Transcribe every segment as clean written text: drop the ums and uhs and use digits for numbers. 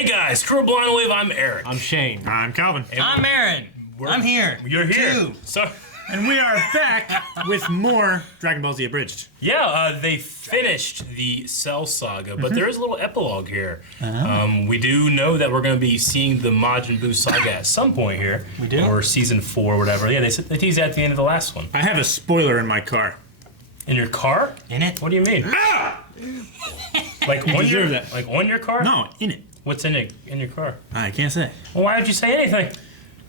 Hey guys, Crew Blind Wave, I'm Eric. I'm Shane. I'm Calvin. And I'm Aaron. I'm here. You're here. Too. So, And we are back with more Dragon Ball Z Abridged. yeah, they finished the Cell Saga, but there is a little epilogue here. We do know that we're going to be seeing the Majin Buu Saga at some point here. We do? Or Season 4 or whatever. Yeah, they teased that at the end of the last one. I have a spoiler in my car. In your car? In it? What do you mean? Ah! Like You on your, deserve that. like on your car? No, in it. What's in it? In your car? I can't say. Well, why did you say anything?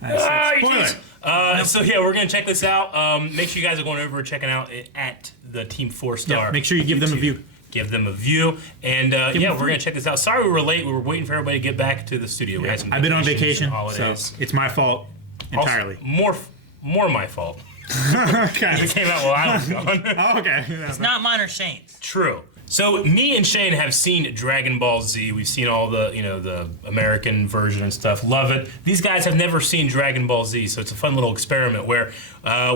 I said you spoiler. can't. So yeah, we're gonna check this out. Make sure you guys are going over and checking out it at the Team 4-star. Yeah, make sure you give them a view. Give them a view, and yeah, we're gonna check this out. Sorry we were late. We were waiting for everybody to get back to the studio. We had some I've been on vacations and vacation, so holidays. it's my fault entirely. Also, more my fault. Okay. It came out while I was gone. Oh, okay. It's not mine or Shane's. True. So me and Shane have seen Dragon Ball Z. We've seen all the, the American version and stuff. Love it. These guys have never seen Dragon Ball Z, so it's a fun little experiment where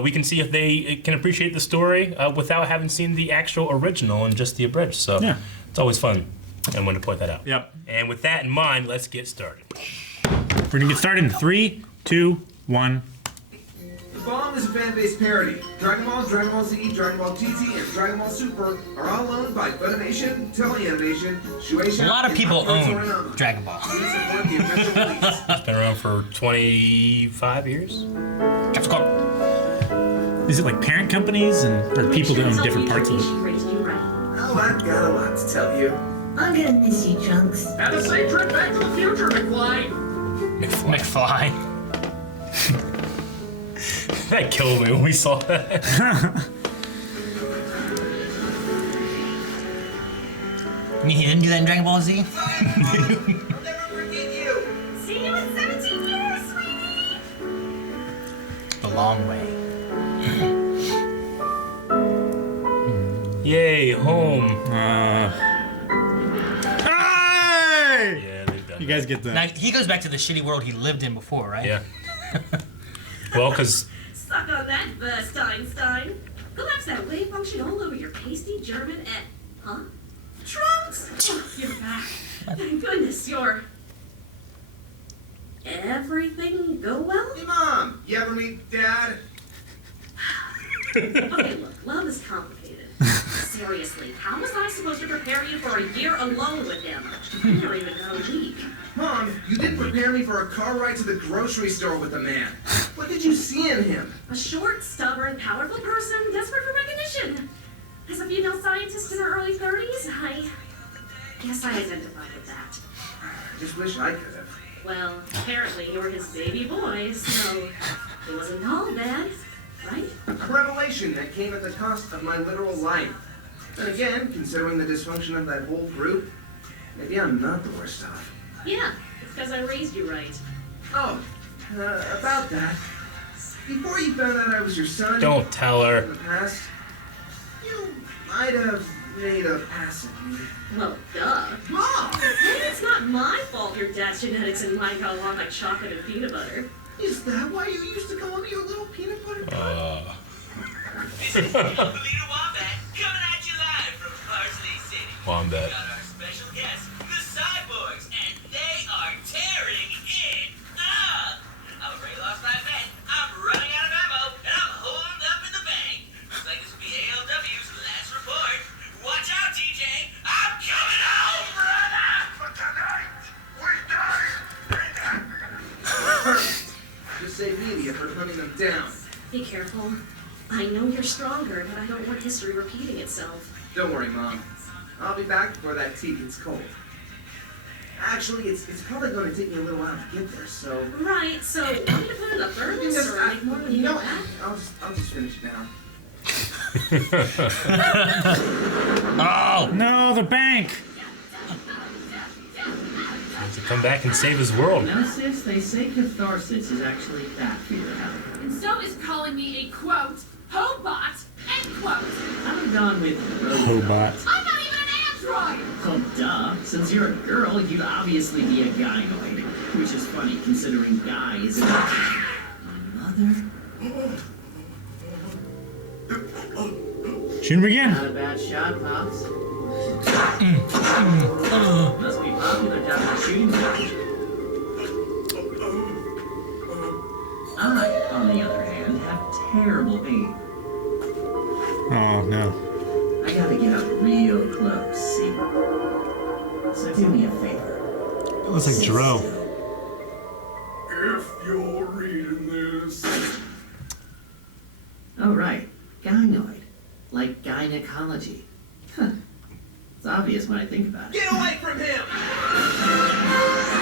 we can see if they can appreciate the story without having seen the actual original and just the abridged. So Yeah. it's always fun. And I wanted to point that out. Yep. And with that in mind, let's get started. We're gonna get started in 3, 2, 1. The Bomb is a fan-based parody. Dragon Ball, Dragon Ball Z, Dragon Ball GT, and Dragon Ball Super are all owned by Funimation, Toei Animation, Shueisha, A lot of and people Akira own Toriyama. Dragon Ball. Please support the official release. It's been around for 25 years. Is it like parent companies or people that own different parts of it? Oh, I've got a lot to tell you. I'm gonna miss you, Chunks. Have a safe trip back to the future, McFly. McFly. That killed me when we saw that. You mean he didn't do that in Dragon Ball Z? I'll never forget you. See you in 17 years, sweetie! The long way. Yay, home. Hey! Yeah, they've done You guys get Now, that. he goes back to the shitty world he lived in before, right? Yeah. Well, because Suck on that first, Einstein. Collapse that wave function all over your pasty German and... Huh? Trunks! Oh, you're back. Thank goodness you're... Everything go well? Hey, Mom, you ever meet Dad? Okay, look, love is complicated. Seriously, how was I supposed to prepare you for a year alone with him? I never even got a week. Mom, you didn't prepare me for a car ride to the grocery store with the man. What did you see in him? A short, stubborn, powerful person desperate for recognition. As a female scientist in her early 30s, I guess I identified with that. I just wish I could have. Well, apparently you're his baby boy, so it wasn't all bad, right? A revelation that came at the cost of my literal life. And again, considering the dysfunction of that whole group, maybe I'm not the worst off. Yeah, it's because I raised you right. Oh, about that. Before you found out I was your son don't tell in her. the past, you might have made a pass at me. Well, duh. Mom! Hey, it's not my fault your dad's genetics and mine got along like chocolate and peanut butter. Is that why you used to call me your little peanut butter cup? This is the Leader Wombat coming at you live from Parsley City. Wombat. We got our special guests, the Cyborgs, and they are tearing it up. I'm already lost my bet. I'm running out of ammo, and I'm holed up in the bank. Looks like this will be ALW's last report. Watch out, TJ. I'm coming home, brother! For tonight, we die. Just save me the effort of hunting them down. Be careful. I know you're stronger, but I don't want history repeating itself. Don't worry, Mom. I'll be back before that tea gets cold. Actually, it's probably going to take me a little while to get there, so... Right, so want me to put it in the furnace or make more when you get back? I'll just finish it now. Oh! No, the bank! To come back and save his world. Nemesis, they say catharsis is actually bad for your health. And so is calling me a quote, hobot, end quote. I'm done with Hobot. I'm not even an android! Well, duh. Since you're a girl, you'd obviously be a gynoid. Which is funny, considering guy is a mother. Shoot him again. Not a bad shot, Pops. Must be popular down in the shooting range. I, on the other hand, have terrible aim. Oh no. I gotta get up real close, see? So do me a favor. It looks like Dro. If you're reading this. Oh, right. Gynoid. Like gynecology. Huh. It's obvious when I think about it. Get away from him!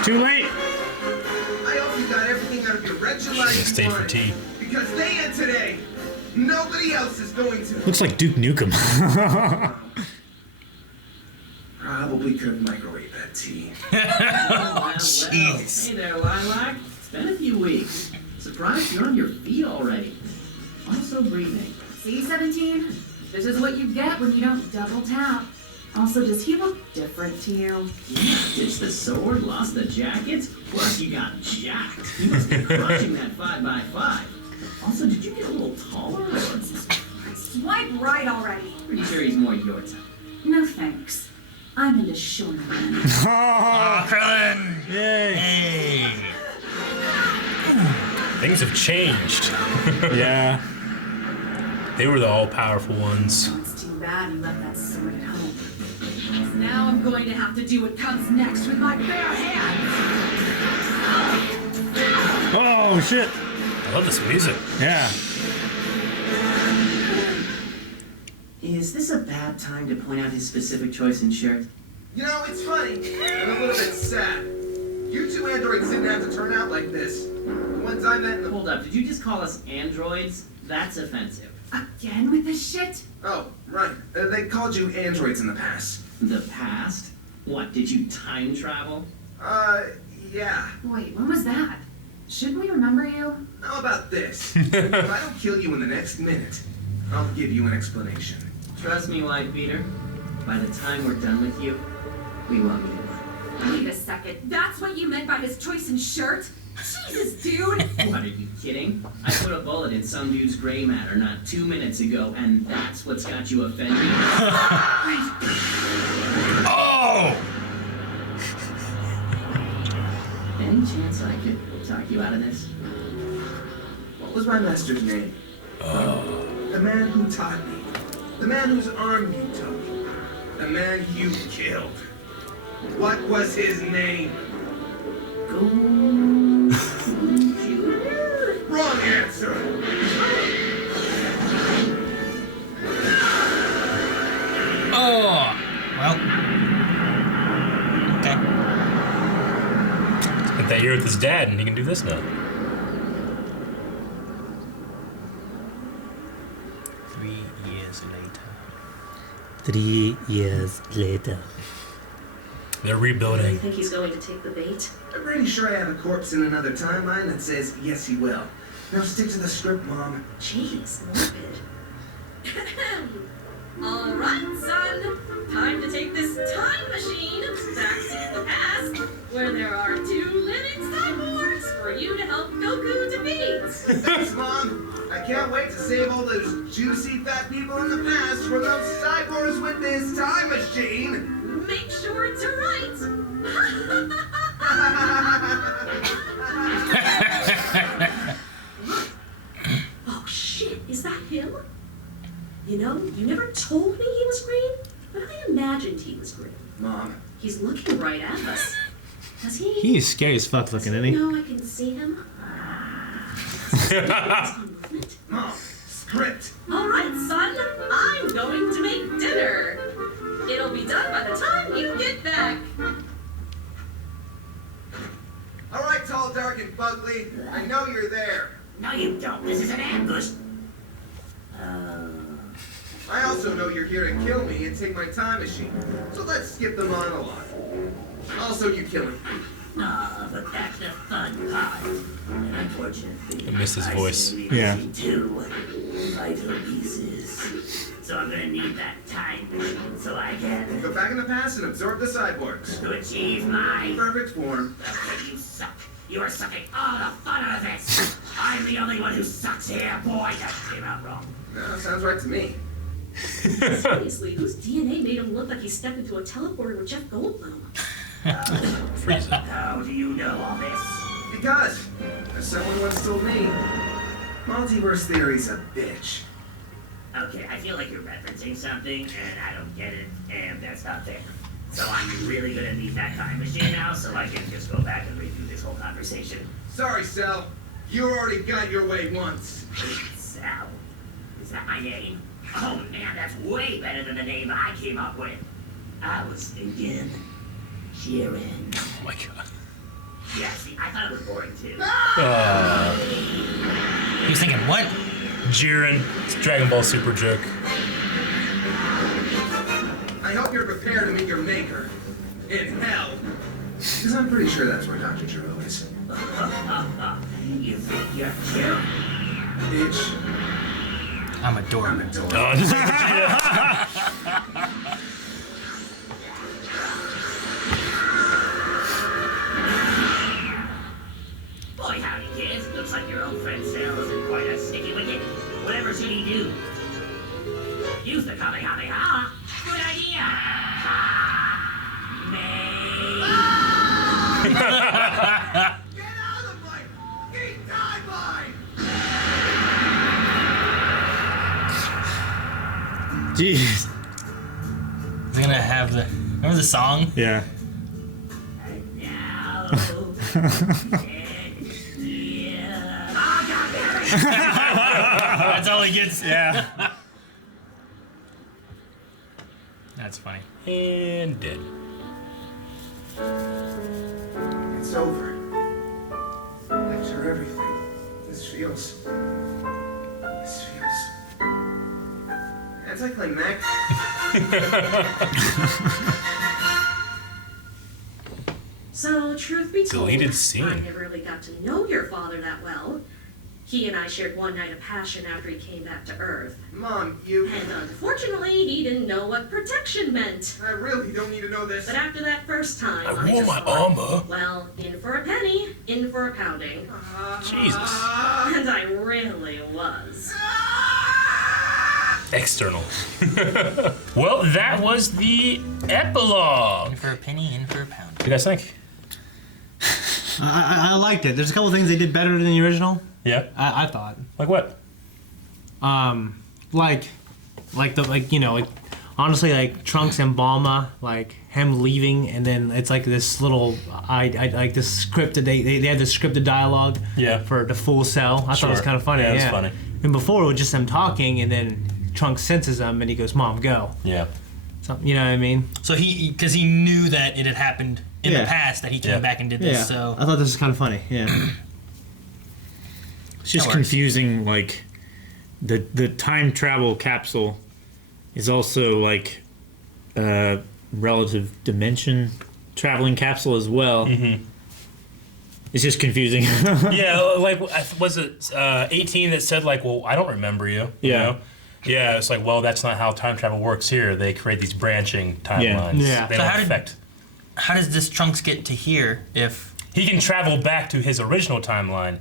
Too late. I hope you got everything out of your wretched life. Should've stayed for tea. Because they end today. Nobody else is going to. Looks like Duke Nukem. Probably could microwave that tea. Well, Jeez. Hey there, Lilac. It's been a few weeks. Surprised you're on your feet already. Also breathing. See, 17? This is what you get when you don't double tap. Also, does he look different to you? Yeah, ditched the sword, lost the jacket. Plus, you got jacked. You must be crushing that 5x5. Also, did you get a little taller? Or... Swipe right already. Pretty sure he's more your type. No thanks. I'm into shorter men. Aw, Krillin! Yay. Hey! Things have changed. Yeah. They were the all-powerful ones. It's too bad you left that sword at home. Now I'm going to have to do what comes next with my bare hands. Oh shit. I love this music. Yeah. Is this a bad time to point out his specific choice in shirt? You know, it's funny and a little bit sad. You two androids didn't have to turn out like this. The ones I met in the... Hold up, did you just call us androids? That's offensive. Again with this shit? Oh, right. They called you androids in the past. The past? What, did you time travel? Yeah. Wait, when was that? Shouldn't we remember you? How about this? If I don't kill you in the next minute, I'll give you an explanation. Trust me, White Peter. By the time we're done with you, we won't need one. Wait a second. That's what you meant by his choice in shirt? Jesus, dude! What, are you kidding? I put a bullet in some dude's gray matter not 2 minutes ago, and that's what's got you offended? Oh! Any chance I could talk you out of this? What was my master's name? The man who taught me. The man whose arm you took. The man you killed. What was his name? Wrong answer. Oh! Well. Okay. Spent that year with his dad, and he can do this now. 3 years later. 3 years later. They're Do rebuilding. you think he's going to take the bait? I'm pretty sure I have a corpse in another timeline that says yes he will. Now stick to the script, Mom. Jeez, morbid. All right, son. Time to take this time machine back to the past, where there are 2 living cyborgs for you to help Goku defeat. Thanks, Mom. I can't wait to save all those juicy fat people in the past from those cyborgs with this time machine. Make sure to write. Oh shit, is that him? You know, you never told me he was green, but I imagined he was green. Mom. He's looking right at us. Does he? He is scary as fuck looking, isn't he? No, I can see him. Mom. Script. All right, son. I'm going to make dinner. It'll be done by the time you get back. All right, tall, dark, and fugly. I know you're there. No, you don't. This is an ambush. I also know you're here to kill me and take my time machine. So let's skip the monologue. Also, you kill me. Ah, but that's the fun part. And unfortunately, I miss his voice. Yeah. 2 vital pieces. So I'm gonna need that time machine so I can Go back in the past and absorb the cyborgs. to achieve my. Perfect form. Okay, you suck. You are sucking all the fun out of this. I'm the only one who sucks here, boy. That came out wrong. No, sounds right to me. Seriously, whose DNA made him look like he stepped into a teleporter with Jeff Goldblum? How do you know all this? Because, as someone once told me, multiverse theory's a bitch. Okay, I feel like you're referencing something, and I don't get it, and that's not fair. So I'm really gonna need that time machine now, so I can just go back and redo this whole conversation. Sorry, Sal. You already got your way once. Sal? Is that my name? Oh man, that's way better than the name I came up with. I was thinking Jiren. Oh my god. Yeah, see, I thought it was boring too. He was thinking, what? Jiren. It's a Dragon Ball Super joke. I hope you're prepared to meet your maker. In hell. Because I'm pretty sure that's where Dr. Gero is. You think you're cute? Bitch. I'm I'm adorable. adorable. Oh, this is Vegeta. Boy, howdy, kids. Looks like your old friend Sal isn't quite a sticky wicket. Whatever should he do? Use the Kamehameha. Good idea. Get out of my geek timeline! Jeez. He's gonna have the. Remember the song? Yeah. And now, yeah. Oh, God damn it! That's all he gets. Yeah. That's funny. And dead. It's over. After everything, this feels. Anticlimactic. So, truth be told, Deleted scene. I never really got to know your father that well. He and I shared one night of passion after he came back to Earth. Mom, you. And unfortunately, he didn't know what protection meant. I really don't need to know this. But after that first time, I wore just my thought, armor. well, in for a penny, in for a pounding. Jesus. And I really was. External. Well, that was the epilogue. In for a penny, in for a pound. What do you guys think? I liked it. There's a couple things they did better than the original. Yeah. I thought. Like what? Like honestly, like Trunks and Bulma, like him leaving, and then it's like this little, I like this scripted. They had this scripted dialogue. Yeah. For the full cell. I thought it was Sure. kind of funny. Yeah, it was funny. And before it was just them talking, and then Trunks senses them, and he goes, "Mom, go." Yeah. So, you know what I mean? So because he knew that it had happened in Yeah. the past, that he came Yeah. back and did this. So I thought this was kind of funny. Yeah. It's just That works. confusing. Like the time travel capsule is also like a relative dimension traveling capsule as well. Mm-hmm. It's just confusing. Yeah, like, was it 18 that said, like, well, I don't remember you? You Yeah. know? Yeah, it's like, well, that's not how time travel works here. They create these branching timelines. Yeah. They So don't how did- affect. how does this Trunks get to here if? He can travel back to his original timeline,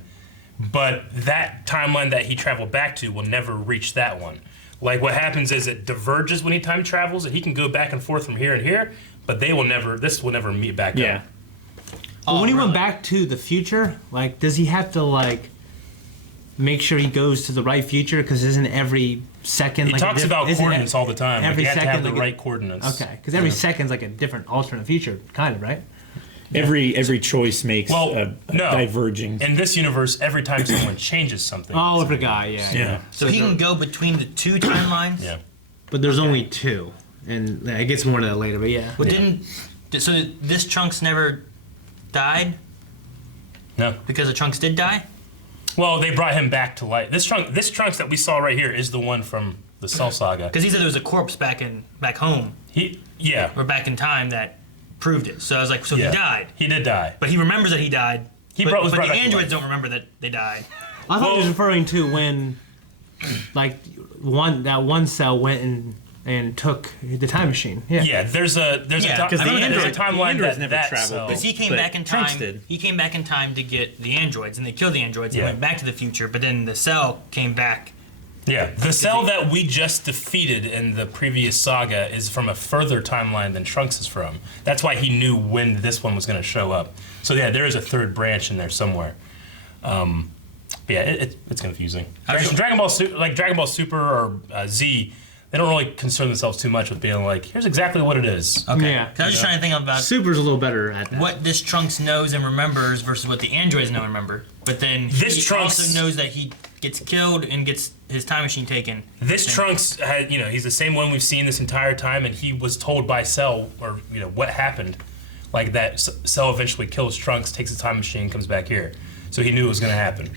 but that timeline that he traveled back to will never reach that one. Like, what happens is it diverges when he time travels, and he can go back and forth from here and here, but they will never, this will never meet back Yeah. up. But when he really? went back to the future, like, does he have to like make sure he goes to the right future? Because isn't every second? He like, talks about coordinates all the time. Like, every you have to have second, the like, right coordinates. Okay, because every second's like a different alternate future, kind of, right? Every choice makes Well, a no. diverging. In this universe, every time someone changes something. Oh, I forgot. Yeah. Yeah. So he can go between the two timelines. Yeah. But there's only two, and it gets more to that later. But yeah. But so this Trunks never died No. because the Trunks did die. Well, they brought him back to life. This Trunks that we saw right here is the one from the Cell Saga. Because he said there was a corpse back home Yeah. or back in time that proved it. So I was like, so Yeah. he died, He did die. but he remembers that he died. He but was but brought the back to androids life. don't remember that they died. I thought he was Well- referring to when, like, one cell went and took the time machine. Yeah. Yeah, there's a Yeah, 'cause I the think there's a android- timeline the androids that never that traveled, cell- Because he came But back in Trunks time. did. He came back in time to get the androids, and they killed the androids. And Yeah. went back to the future, but then the cell came back Yeah, the Cell that we just defeated in the previous saga is from a further timeline than Trunks is from. That's why he knew when this one was going to show up. So yeah, there is a third branch in there somewhere. But yeah, it's confusing. Dragon Ball Super or Z, they don't really concern themselves too much with being like, here's exactly what it is. Okay. Yeah. 'Cause I was just trying to think about Super's a little better at that. what this Trunks knows and remembers versus what the androids know and remember. But then This he Trunks- also knows that he gets killed and gets his time machine taken. This Trunks had, he's the same one we've seen this entire time, and he was told by Cell, or what happened, like that. Cell eventually kills Trunks, takes the time machine, comes back here, so he knew it was going to happen.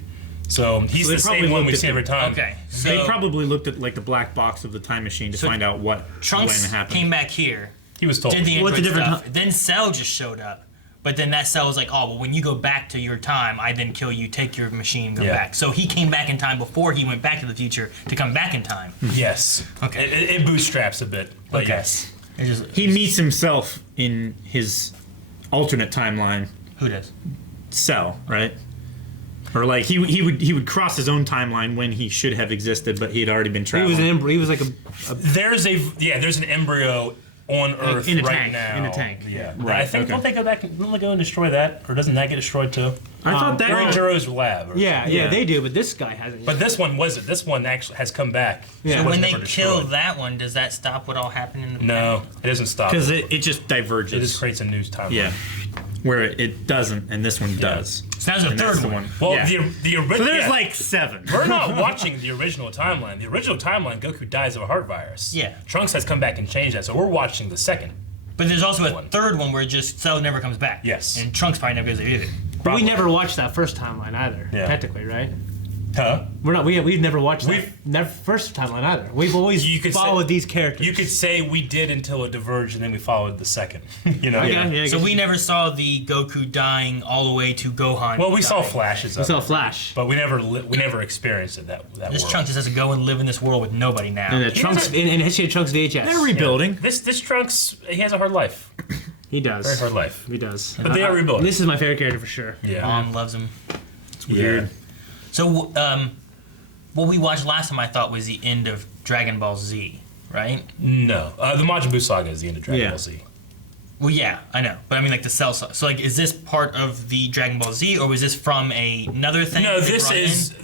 So he's So they the probably same one looked we've at seen every time. Okay. So They probably looked at like the black box of the time machine to find out what Trunks when it happened. came back here, He was told. did the What's android the different stuff. Then Cell just showed up. But then that Cell was like, oh, well, when you go back to your time, I then kill you, take your machine, go Yeah. back. So he came back in time before he went back to the future to come back in time. Yes. Okay. It bootstraps a bit, but Okay. yes. It just, He meets himself in his alternate timeline, who does? Cell, right? Or like he would cross his own timeline when he should have existed, but he had already been He traveling. was an embryo. He was like There's an embryo on Earth in a right tank, now. in a tank. Yeah. Right, I think okay. don't they go back and don't they go and destroy that, or doesn't that get destroyed too? I thought that Or in Jiro's lab. Or yeah, Yeah. they do, but this guy hasn't. But this one wasn't. This one actually has come back. Yeah. It So was when they never kill destroyed. that one, does that stop what all happened in the No, it doesn't stop. because It it just diverges. It just creates a new timeline. Yeah, where it doesn't, and this one does. So that was the And that's third the one. Well, yeah. the original. So there's like 7. We're not watching the original timeline. The original timeline, Goku dies of a heart virus. Yeah. Trunks has come back and changed that, so we're watching the second. But there's also a One. third one where just Cell never comes back. Yes. And Trunks probably never goes there either. But we never watched that first timeline either. Yeah. Technically, right? Huh? We're not. We've never watched We've- that never first timeline either. We've always You could say- followed these characters. You could say we did until it diverged, and then we followed the second. you know. Okay, yeah, I So guess we never saw the Goku dying all the way to Gohan. Well, we saw dying. flashes we of saw it, Flash. but we never experienced it. That This world. Trunks just has to go and live in this world with nobody now. And Trunks and history of Trunks VHS. They're rebuilding. This Trunks, he has a hard life. He does. Very hard life. He does. But they are rebuilding. This is my favorite character for sure. Yeah. Mom loves him. It's weird. So, what we watched last time I thought was the end of Dragon Ball Z, right? No. The Majin Buu saga is the end of Dragon Yeah. Ball Z. Well, yeah, I know, but I mean like the Cell saga. So, like, is this part of the Dragon Ball Z, or was this from another thing? No, that they this brought is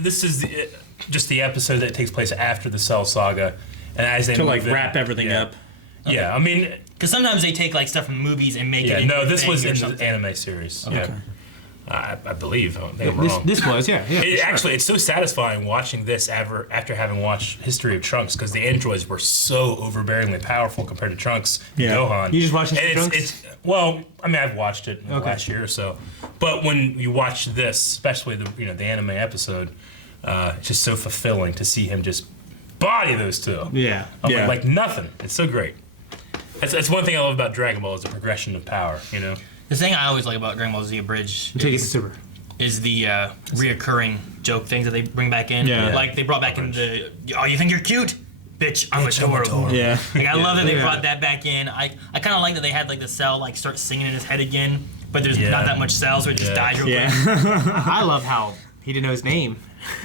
just the episode that takes place after the Cell saga, and as they To like move in- wrap everything yeah. up. Yeah, I mean, Because sometimes they take like stuff from movies and make yeah. it. Into No, a this thing was or in the something. anime series. Yeah. I believe. I don't think I'm This, wrong. this was, yeah. Actually, it's so satisfying watching this after having watched History of Trunks, because the androids were so overbearingly powerful compared to Trunks and Yeah. Gohan. You just watched History And of it's well, I mean, I've watched it in the Okay. last year or so, but when you watch this, especially the anime episode, it's just so fulfilling to see him just body those two. Yeah. Yeah. Like nothing. It's so great. That's one thing I love about Dragon Ball is the progression of power. The thing I always like about Dragon Ball Z Abridged Take it to Super. is the reoccurring joke things that they bring back in. Yeah. Like they brought back in the, oh, you think you're cute? Bitch, I'm adorable. Yeah. Like I love that they Yeah. brought that back in. I kind of like that they had like the Cell like start singing in his head again, but there's Yeah. not that much Cell, so it just Yeah. dies real quick. Yeah. I love how he didn't know his name.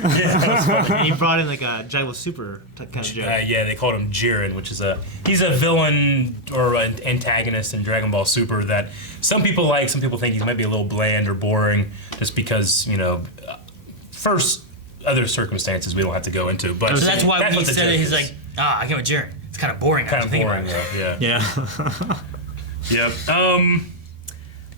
And he brought in like a Dragon Ball Super kind of joke. Yeah, they called him Jiren, which is he's a villain or an antagonist in Dragon Ball Super that some people like, some people think he might be a little bland or boring, just because first other circumstances we don't have to go into. But So that's why when he what the said it, joke he's is. like, I came with Jiren. It's kind of boring. now kind to of think boring about it. though. Yeah. Yeah. Yep.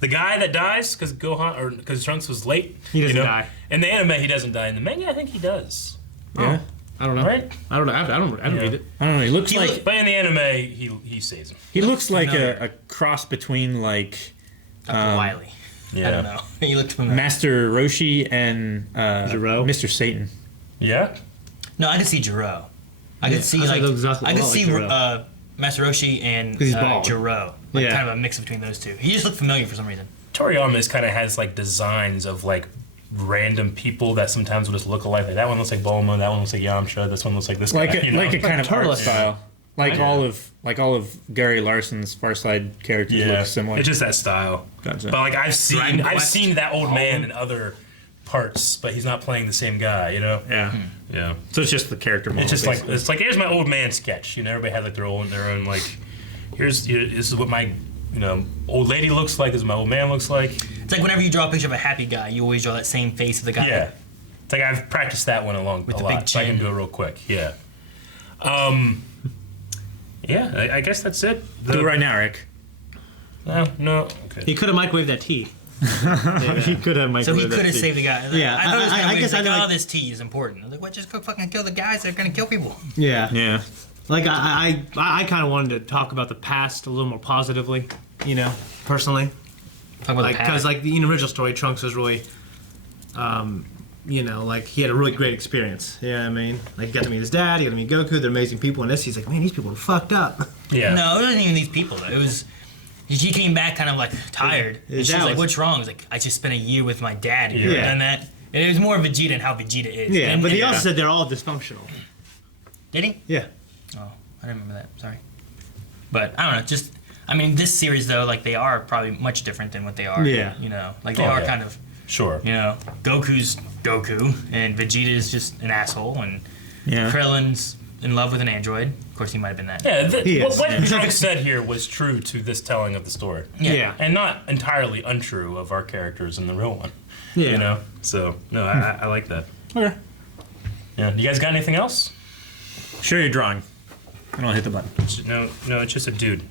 The guy that dies because Trunks was late. He doesn't die. In the anime, he doesn't die. In the manga, I think he does. Yeah. I don't know. Right? I don't know. I don't Yeah. read it. I don't know. He looks He like look- But in the anime, he saves him. he looks like familiar. a cross between like Dr. Wily. Yeah. I don't know. He looked familiar. Master Roshi and Zero? Mr. Satan. Yeah. No, I could see Jiro. I could see I thought like he looked exactly I a could lot see like Jiro. Master Roshi and 'Cause he's bald. Jiro. Like Yeah. kind of a mix between those two. He just looked familiar for some reason. Toriyama kind of has like designs of like random people that sometimes will just look alike. Like that one looks like Bulma, that one looks like Yamcha, this one looks like this Like guy. a, like a kind of art Turles. style. Like Yeah. all of Gary Larson's Far Side characters yeah, look similar. it's just that style. Gotcha. But like I've Dragon seen Quest. that old man in other parts, but he's not playing the same guy. You know? Yeah. Yeah. So it's just the character model. It's just like basically. it's like here's my old man sketch. You know, everybody had like their own like this is what my old lady looks like. This is what my old man looks like. It's like whenever you draw a picture of a happy guy, you always draw that same face of the guy. Yeah. It's like I've practiced that one a the lot, big so I can chin. do it real quick. Yeah. Yeah, I guess that's it. Do it right now, Rick. No. Okay. He could have microwaved that tea. He could have So he microwaved could that have tea. saved the guy. Yeah, I thought it was I gonna guess like, I know, oh, like- this tea is important. I was like, what? Just go fucking kill the guys that are gonna kill people. Yeah. Yeah. Like I kind of wanted to talk about the past a little more positively, personally. Talk about Like the because past. like the original story, Trunks was really, like he had a really great experience. You know what I mean? Like he got to meet his dad, he got to meet Goku. They're amazing people. And this, he's like, man, these people are fucked up. Yeah. No, it wasn't even these people. Though. It was. He came back kind of like tired. Yeah. And she's That like, was- "What's wrong?" He's like, "I just spent a year with my dad. You Yeah. ever done that?" And it was more Vegeta and how Vegeta is. Yeah, And- but he and- also said they're all dysfunctional. Did he? Yeah. Oh, I didn't remember that. Sorry. But I don't know. Just, I mean, this series though, like they are probably much different than what they are. Yeah. Like they Oh, are yeah. kind of. Sure. Goku's Goku, and Vegeta is just an asshole, and Yeah. Krillin's in love with an android. Of course, he might have been that. Yeah. He is. What Trunks said here was true to this telling of the story, Yeah. and not entirely untrue of our characters in the real one. Yeah. So no, I like that. Okay. Yeah. You guys got anything else? Show your drawing. And I'll hit the button. No. It's just a dude.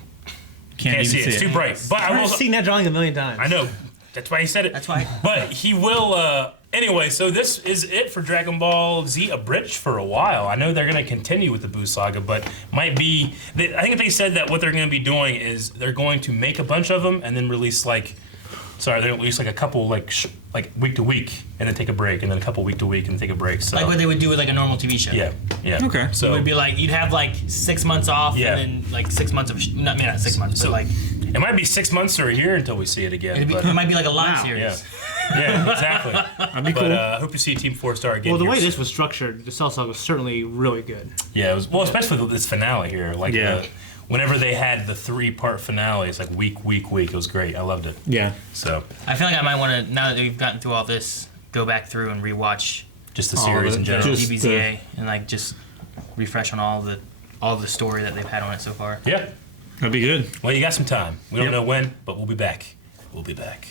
Can't Can't see even it. It's too bright. But I will. I've seen that drawing a million times. I know. That's why he said it. That's why. But he will. Anyway, so this is it for Dragon Ball Z Abridged for a while. I know they're going to continue with the Buu saga, but might be. I think they said that what they're going to be doing is they're going to make a bunch of them and then release they're going to release like a couple like week to week and then take a break and then a couple week to week and then take a break. So Like what they would do with like a normal TV show. yeah. Okay. So So it would be like you'd have like 6 months off, Yeah. and then like 6 months of not 6 months, So- but like it might be 6 months or a year until we see it again. it but, might be like a live Wow. series. yeah. Yeah, exactly. That'd be But cool. I hope you see Team 4-Star again. Well, the here way soon. this was structured, the Cell Saga was certainly really good. Yeah, it was especially with this finale here. Like Yeah. whenever they had the 3-part finale, it's like week. It was great. I loved it. Yeah. So I feel like I might want to, now that we've gotten through all this, go back through and rewatch just the All series of in it. general. Just- DBZA and like just refresh on all the story that they've had on it so far. Yeah. That'd be good. Well, you got some time. We don't Yep. know when, but we'll be back. We'll be back.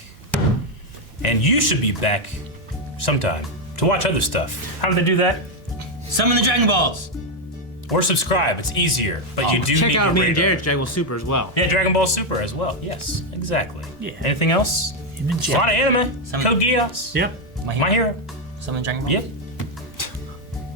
And you should be back sometime to watch other stuff. How do they do that? Summon the Dragon Balls. Or subscribe. It's easier, but you do Check need out to me rate and Derek's it. Dragon Ball Super as well. Yeah, Dragon Ball Super as well. Yes, exactly. Yeah. Anything else? A lot of anime. Some- Code Geass. Yep. My My Hero. Summon the Dragon Balls. Yep.